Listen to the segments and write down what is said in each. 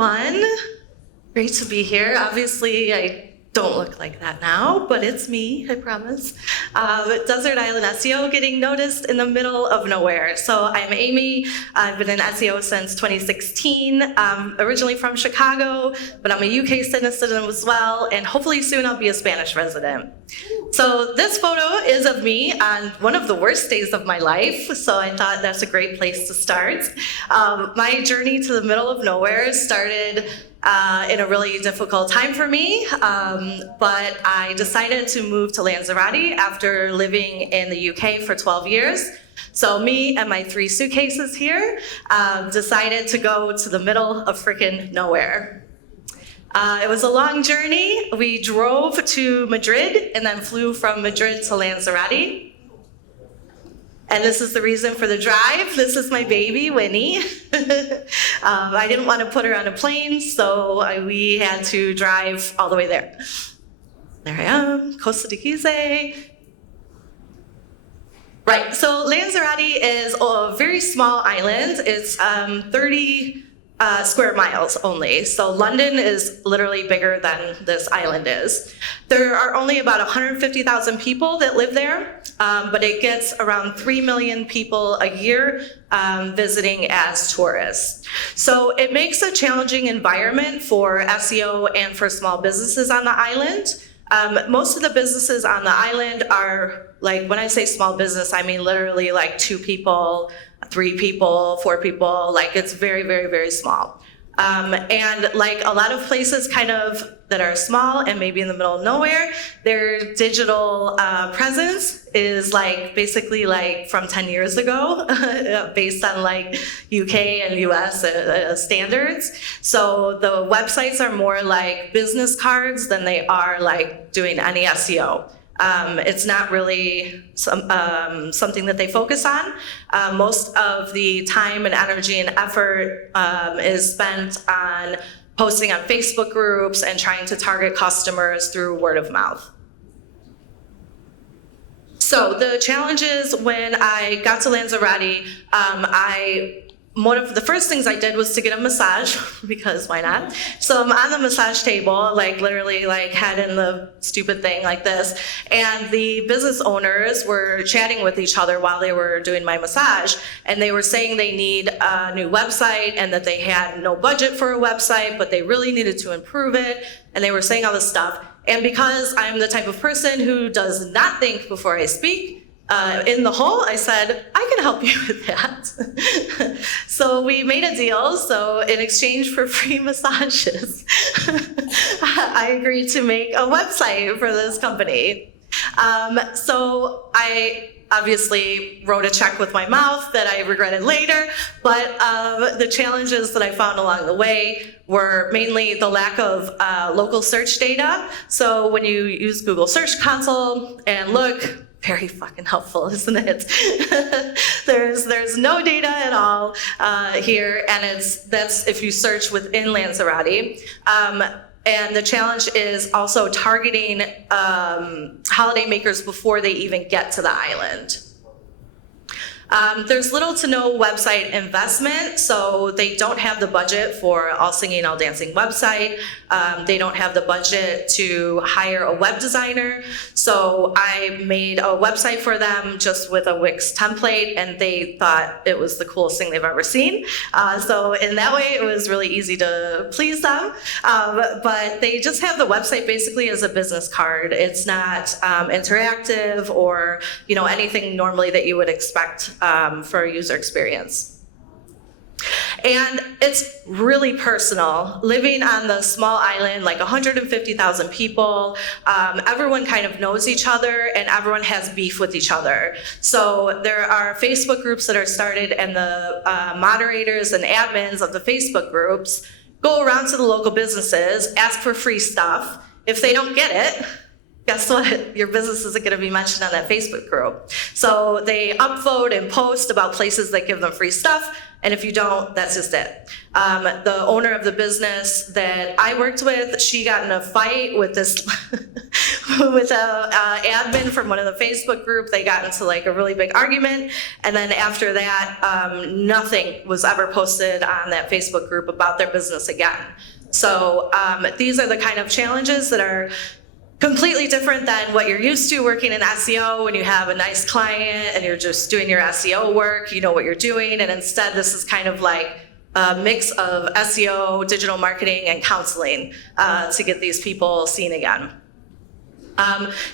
everyone. Great to be here. Obviously, I don't look like that now, but it's me, I promise. Desert Island SEO, getting noticed in the middle of nowhere. So I'm Amie. I've been in SEO since 2016. Originally from Chicago, but I'm a UK citizen as well, and hopefully soon I'll be a Spanish resident. So this photo is of me on one of the worst days of my life, so I thought that's a great place to start. My journey to the middle of nowhere started in a really difficult time for me, but I decided to move to Lanzarote after living in the UK for 12 years. So me and my 3 suitcases here decided to go to the middle of frickin' nowhere. It was a long journey. We drove to Madrid and then flew from Madrid to Lanzarote. And this is the reason for the drive. This is my baby, Winnie. I didn't want to put her on a plane, so we had to drive all the way there. There I am, Costa de Gise. Right, so Lanzarote is a very small island. It's 30 square miles only. So London is literally bigger than this island is. There are only about 150,000 people that live there, but it gets around 3 million people a year visiting as tourists. So it makes a challenging environment for SEO and for small businesses on the island. Most of the businesses on the island are, like, when I say small business, I mean literally like 2 people, 3 people, 4 people, like it's very, very, very small. And like a lot of places kind of that are small and maybe in the middle of nowhere, their digital presence is like basically like from 10 years ago based on like UK and US standards. So the websites are more like business cards than they are like doing any SEO. It's not really something that they focus on. Most of the time and energy and effort is spent on posting on Facebook groups and trying to target customers through word of mouth. So the challenges when I got to Lanzarote, one of the first things I did was to get a massage, because why not? So I'm on the massage table, like literally like head in the stupid thing like this, and the business owners were chatting with each other while they were doing my massage, and they were saying they need a new website and that they had no budget for a website, but they really needed to improve it, and they were saying all this stuff. And because I'm the type of person who does not think before I speak, in the hole, I said, I can help you with that. So we made a deal. So in exchange for free massages, I agreed to make a website for this company. So I obviously wrote a check with my mouth that I regretted later, but the challenges that I found along the way were mainly the lack of local search data. So when you use Google Search Console and look, very fucking helpful, isn't it? There's no data at all here, and that's if you search within Lanzarote. And the challenge is also targeting holiday makers before they even get to the island. There's little to no website investment, so they don't have the budget for All Singing, All Dancing website. They don't have the budget to hire a web designer. So I made a website for them just with a Wix template, and they thought it was the coolest thing they've ever seen. So in that way, it was really easy to please them. But they just have the website basically as a business card. It's not interactive or anything normally that you would expect for a user experience. And it's really personal. Living on the small island, like 150,000 people, everyone kind of knows each other and everyone has beef with each other. So there are Facebook groups that are started, and the moderators and admins of the Facebook groups go around to the local businesses, ask for free stuff. If they don't get it, guess what? Your business isn't going to be mentioned on that Facebook group. So they upvote and post about places that give them free stuff, and if you don't, that's just it. The owner of the business that I worked with, she got in a fight with this with a admin from one of the Facebook group. They got into like a really big argument, and then after that, nothing was ever posted on that Facebook group about their business again. So these are the kind of challenges that are completely different than what you're used to working in SEO when you have a nice client and you're just doing your SEO work, you know what you're doing, and instead this is kind of like a mix of SEO, digital marketing, and counseling to get these people seen again.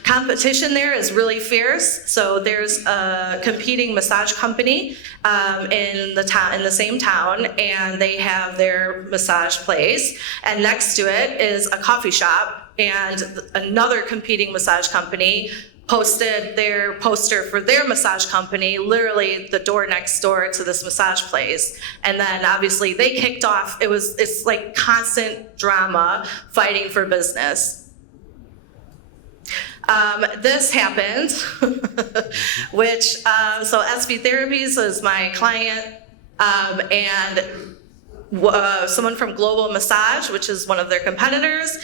Competition there is really fierce. So there's a competing massage company in the same town, and they have their massage place. And next to it is a coffee shop, and another competing massage company posted their poster for their massage company, literally the door next door to this massage place. And then obviously they kicked off, it's like constant drama fighting for business. This happened, which, so SV Therapies is my client, and someone from Global Massage, which is one of their competitors,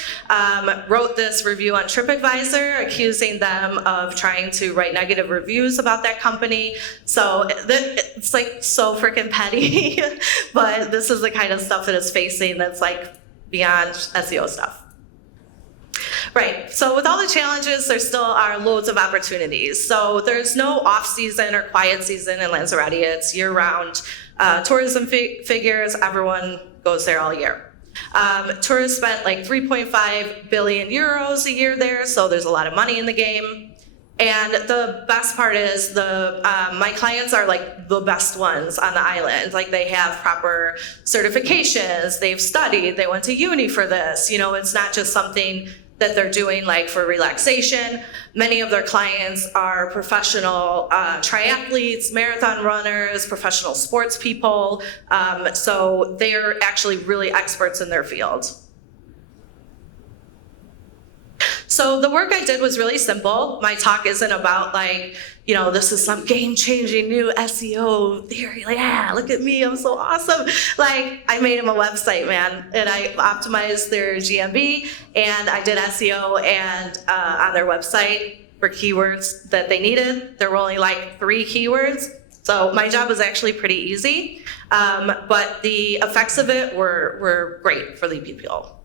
wrote this review on TripAdvisor accusing them of trying to write negative reviews about that company. So it's like so freaking petty, but this is the kind of stuff that it's facing that's like beyond SEO stuff. Right, so with all the challenges, there still are loads of opportunities. So there's no off-season or quiet season in Lanzarote. It's year-round tourism figures. Everyone goes there all year. Tourists spent like 3.5 billion euros a year there, so there's a lot of money in the game. And the best part is my clients are like the best ones on the island. Like they have proper certifications, they've studied, they went to uni for this. You know, it's not just something that they're doing like for relaxation. Many of their clients are professional triathletes, marathon runners, professional sports people. So they're actually really experts in their field. So the work I did was really simple. My talk isn't about like, you know, this is some game-changing new SEO theory. Like, yeah, look at me, I'm so awesome. Like, I made them a website, man, and I optimized their GMB, and I did SEO and on their website for keywords that they needed. There were only like 3 keywords, so my job was actually pretty easy, but the effects of it were great for the people.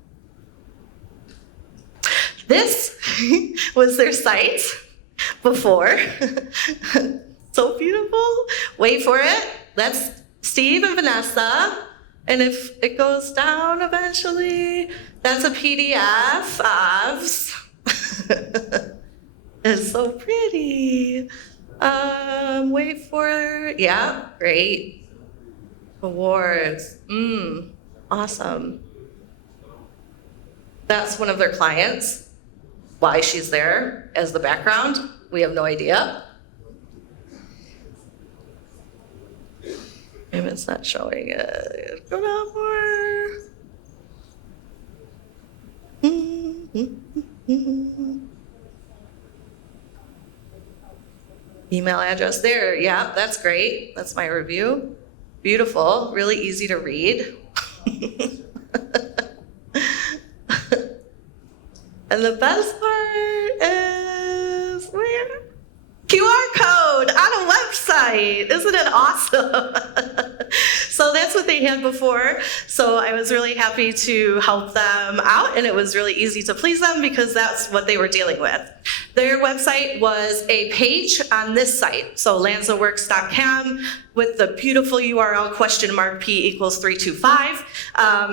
This was their site before. So beautiful. Wait for it. That's Steve and Vanessa. And if it goes down eventually, that's a PDF of. It's so pretty. Wait for it. Yeah, great. Awards. Awesome. That's one of their clients. Why she's there as the background, we have no idea. Maybe it's not showing it. Go down more. Email address there. Yeah, that's great. That's my review. Beautiful, really easy to read. And the best part is where? QR code on a website. Isn't it awesome? So that's what they had before. So I was really happy to help them out, and it was really easy to please them because that's what they were dealing with. Their website was a page on this site, so lanzaworks.com with the beautiful URL $P=325,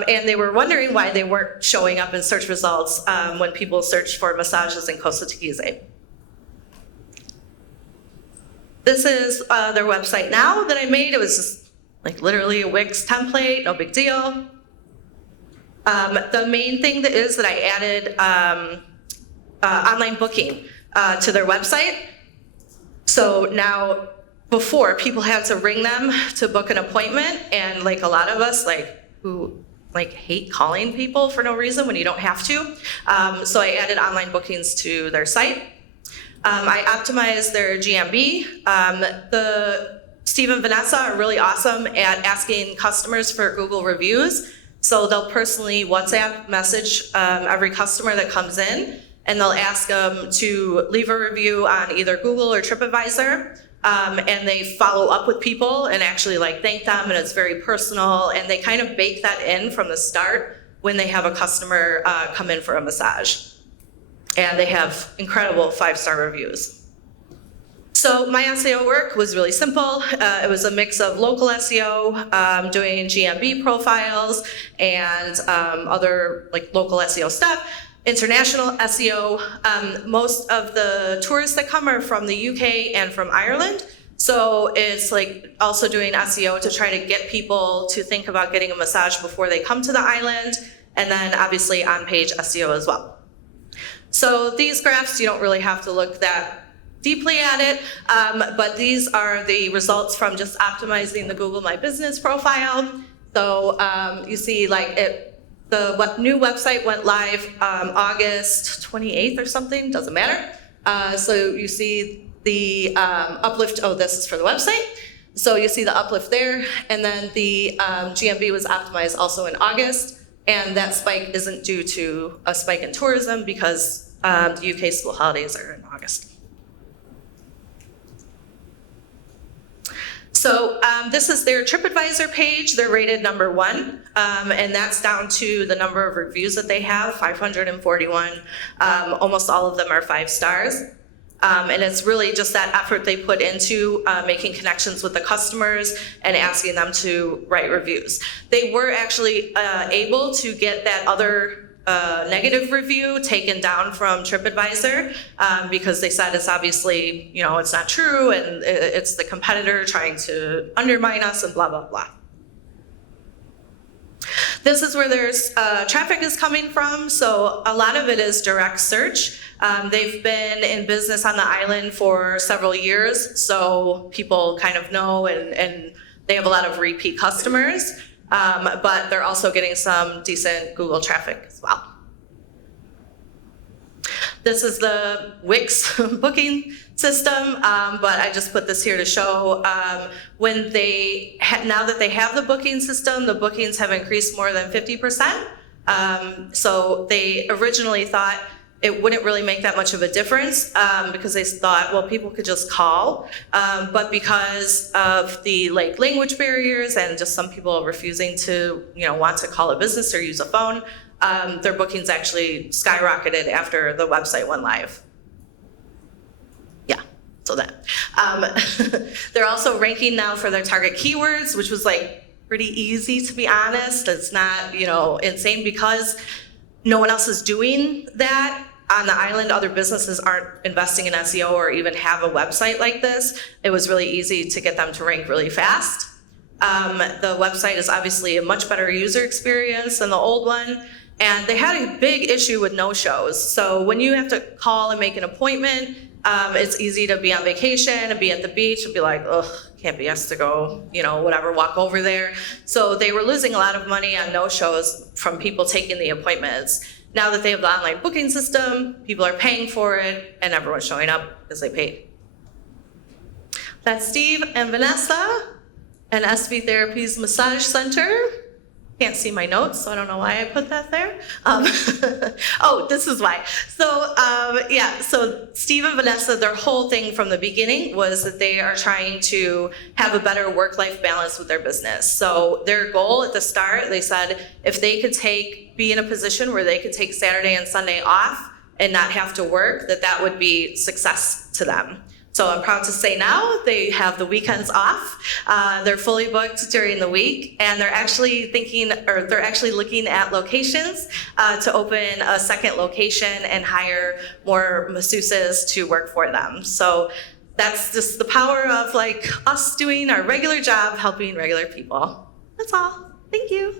and they were wondering why they weren't showing up in search results when people searched for massages in Costa Teguise. This is their website now that I made. It was just like literally a Wix template, no big deal. The main thing that I added online booking to their website. So now, before, people had to ring them to book an appointment, and like a lot of us, like who like hate calling people for no reason when you don't have to. So I added online bookings to their site. I optimized their GMB. Steve and Vanessa are really awesome at asking customers for Google reviews. So they'll personally WhatsApp message every customer that comes in and they'll ask them to leave a review on either Google or TripAdvisor. And they follow up with people and actually like thank them, and it's very personal, and they kind of bake that in from the start when they have a customer come in for a massage. And they have incredible 5-star reviews. So my SEO work was really simple. It was a mix of local SEO, doing GMB profiles and other like local SEO stuff, international SEO. Most of the tourists that come are from the UK and from Ireland. So it's like also doing SEO to try to get people to think about getting a massage before they come to the island. And then obviously on-page SEO as well. So these graphs, you don't really have to look that deeply at it, but these are the results from just optimizing the Google My Business profile. So you see like the new website went live August 28th or something, doesn't matter. So you see the uplift, this is for the website. So you see the uplift there, and then the GMB was optimized also in August, and that spike isn't due to a spike in tourism because the UK school holidays are in August. So this is their TripAdvisor page. They're rated number 1, and that's down to the number of reviews that they have, 541. Almost all of them are 5 stars. And it's really just that effort they put into making connections with the customers and asking them to write reviews. They were actually able to get that other negative review taken down from TripAdvisor because they said it's obviously, it's not true, and it's the competitor trying to undermine us and blah, blah, blah. This is where there's traffic is coming from. So a lot of it is direct search. They've been in business on the island for several years, so people kind of know, and they have a lot of repeat customers. But they're also getting some decent Google traffic as well. This is the Wix booking system, but I just put this here to show when now that they have the booking system, the bookings have increased more than 50%. So they originally thought it wouldn't really make that much of a difference because they thought, well, people could just call. But because of the language barriers and just some people refusing to want to call a business or use a phone, their bookings actually skyrocketed after the website went live. Yeah, so that. They're also ranking now for their target keywords, which was pretty easy, to be honest. It's not insane because no one else is doing that. On the island, other businesses aren't investing in SEO or even have a website like this. It was really easy to get them to rank really fast. The website is obviously a much better user experience than the old one. And they had a big issue with no-shows. So when you have to call and make an appointment, it's easy to be on vacation and be at the beach and be like, ugh, can't be asked to go, whatever, walk over there. So they were losing a lot of money on no-shows from people taking the appointments. Now that they have the online booking system, people are paying for it, and everyone's showing up because they paid. That's Steve and Vanessa and SB Therapy's Massage Center. Can't see my notes, so I don't know why I put that there. Oh, this is why. So Steve and Vanessa, their whole thing from the beginning was that they are trying to have a better work-life balance with their business. So their goal at the start, they said if they could be in a position where they could take Saturday and Sunday off and not have to work, that would be success to them. So I'm proud to say now they have the weekends off. They're fully booked during the week, and they're actually looking at locations to open a second location and hire more masseuses to work for them. So that's just the power of us doing our regular job, helping regular people. That's all. Thank you.